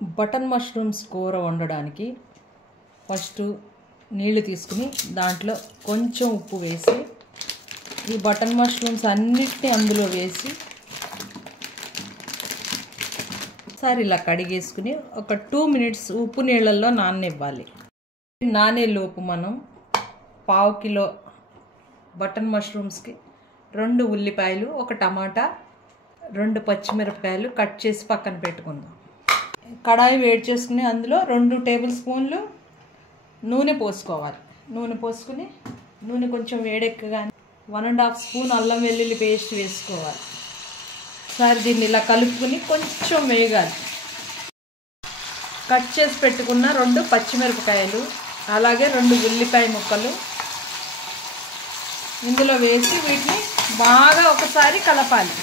Button mushrooms కూర వండడానికి first నీళ్లు తీసుకుని దాంట్లో కొంచెం ఉప్పు వేసి ఈ బటన్ మష్రూమ్స్ అన్నిటిని అందులో వేసి ఒకసారి ఇలా కడిగేసుకుని ఒక 2 మినిట్స్ ఉప్పు నీళ్ళల్లో నాననివ్వాలి. నానేలోపు మనం 1/2 కిలో బటన్ మష్రూమ్స్కి 2 ఉల్లిపాయలు, 1 టమాటా, 2 పచ్చిమిరపకాయలు కట్ చేసి పక్కన పెట్టుకుందాం. కడాయి వేడి చేసుకుని అందులో 2 టేబుల్ స్పూన్లు నూనె పోసుకోవాలి. నూనె పోసుకుని నూనె కొంచెం వేడెక్కగానే 1.5 స్పూన్ అల్లం వెల్లుల్లి పేస్ట్ వేసుకోవాలి. ఒకసారి దీన్ని ఇలా కలుపుకుని కొంచెం వేగాలి. కట్ చేసి పెట్టుకున్న 2 పచ్చిమిరపకాయలు అలాగే 2 ఉల్లిపాయ ముక్కలు ఇందులో వేసి వీటిని బాగా ఒకసారి కలపాలి.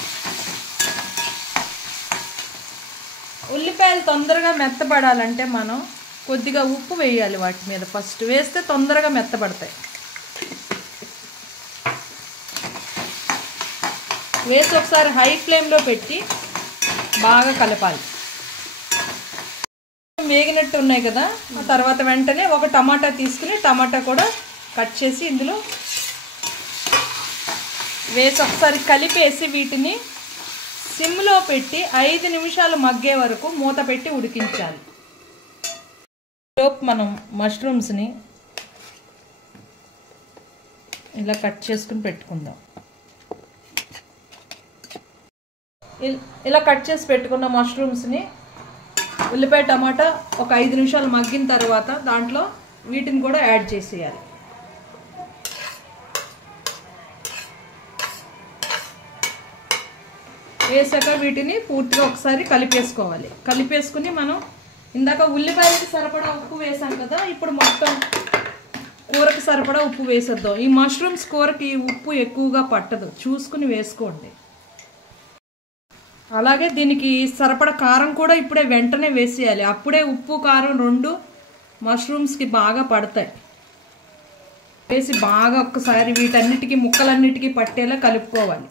ఉల్లిపాయలు తొందరగా మెత్తబడాలంటే మనం కొద్దిగా ఉప్పు వేయాలి. వాటి మీద ఫస్ట్ వేస్తే తొందరగా మెత్తబడతాయి. వేసి ఒకసారి హై ఫ్లేమ్లో పెట్టి బాగా కలపాలి. వేగినట్టు ఉన్నాయి కదా, ఆ తర్వాత వెంటనే 1 టమాటా తీసుకుని టమాటా కూడా కట్ చేసి ఇందులో వేసి ఒకసారి కలిపేసి వీటిని సిమ్లో పెట్టి 5 నిమిషాలు మగ్గే వరకు మూత పెట్టి ఉడికించాలి. లోపు మనం మష్రూమ్స్ని ఇలా కట్ చేసుకుని పెట్టుకుందాం. ఇలా కట్ చేసి పెట్టుకున్న మష్రూమ్స్ని ఉల్లిపాయ టమాటా ఒక 5 నిమిషాలు మగ్గిన తర్వాత దాంట్లో వీటిని కూడా యాడ్ చేసేయాలి. వేసాక వీటిని పూర్తిగా ఒకసారి కలిపేసుకోవాలి. కలిపేసుకుని మనం ఇందాక ఉల్లిపాయలకి సరిపడా ఉప్పు వేసాం కదా, ఇప్పుడు మొత్తం కూరకి సరిపడా ఉప్పు వేసేద్దాం. ఈ మష్రూమ్స్ కూరకి ఉప్పు ఎక్కువగా పట్టదు, చూసుకుని వేసుకోండి. అలాగే దీనికి సరిపడా కారం కూడా ఇప్పుడే వెంటనే వేసేయాలి. అప్పుడే ఉప్పు కారం 2 మష్రూమ్స్కి బాగా పడతాయి. వేసి బాగా ఒక్కసారి వీటన్నిటికీ ముక్కలన్నిటికీ పట్టేలా కలుపుకోవాలి.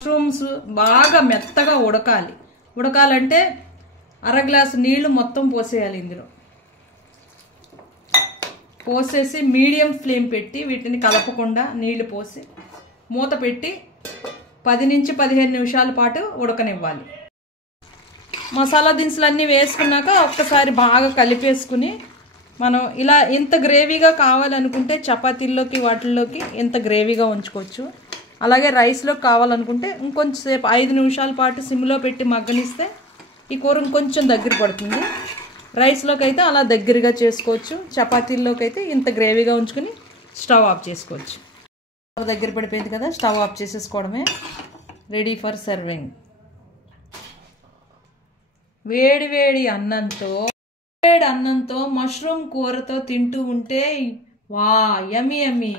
మష్రూమ్స్ బాగా మెత్తగా ఉడకాలి. ఉడకాలంటే 1/2 గ్లాసు నీళ్లు మొత్తం పోసేయాలి. ఇందులో పోసేసి మీడియం ఫ్లేమ్ పెట్టి వీటిని కలపకుండా నీళ్లు పోసి మూత పెట్టి 10 నుంచి 15 నిమిషాల పాటు ఉడకనివ్వాలి. మసాలా దినుసులు అన్నీ వేసుకున్నాక ఒక్కసారి బాగా కలిపేసుకుని మనం ఇలా ఇంత గ్రేవీగా కావాలనుకుంటే చపాతీల్లోకి వాటిల్లోకి ఇంత గ్రేవీగా ఉంచుకోవచ్చు. అలాగే రైస్లోకి కావాలనుకుంటే ఇంకొంచెం సేపు 5 నిమిషాల పాటు సిమ్లో పెట్టి మగ్గనిస్తే ఈ కూర ఇంకొంచెం దగ్గర పడుతుంది. రైస్లోకి అయితే అలా దగ్గరగా చేసుకోవచ్చు. చపాతీల్లోకి అయితే ఇంత గ్రేవీగా ఉంచుకుని స్టవ్ ఆఫ్ చేసుకోవచ్చు. దగ్గర పడిపోయింది కదా, స్టవ్ ఆఫ్ చేసేసుకోవడమే. Ready for serving. వేడి వేడి అన్నంతో మష్రూమ్ కూరతో తింటూ ఉంటే వా యమ్మీ యమ్మీ.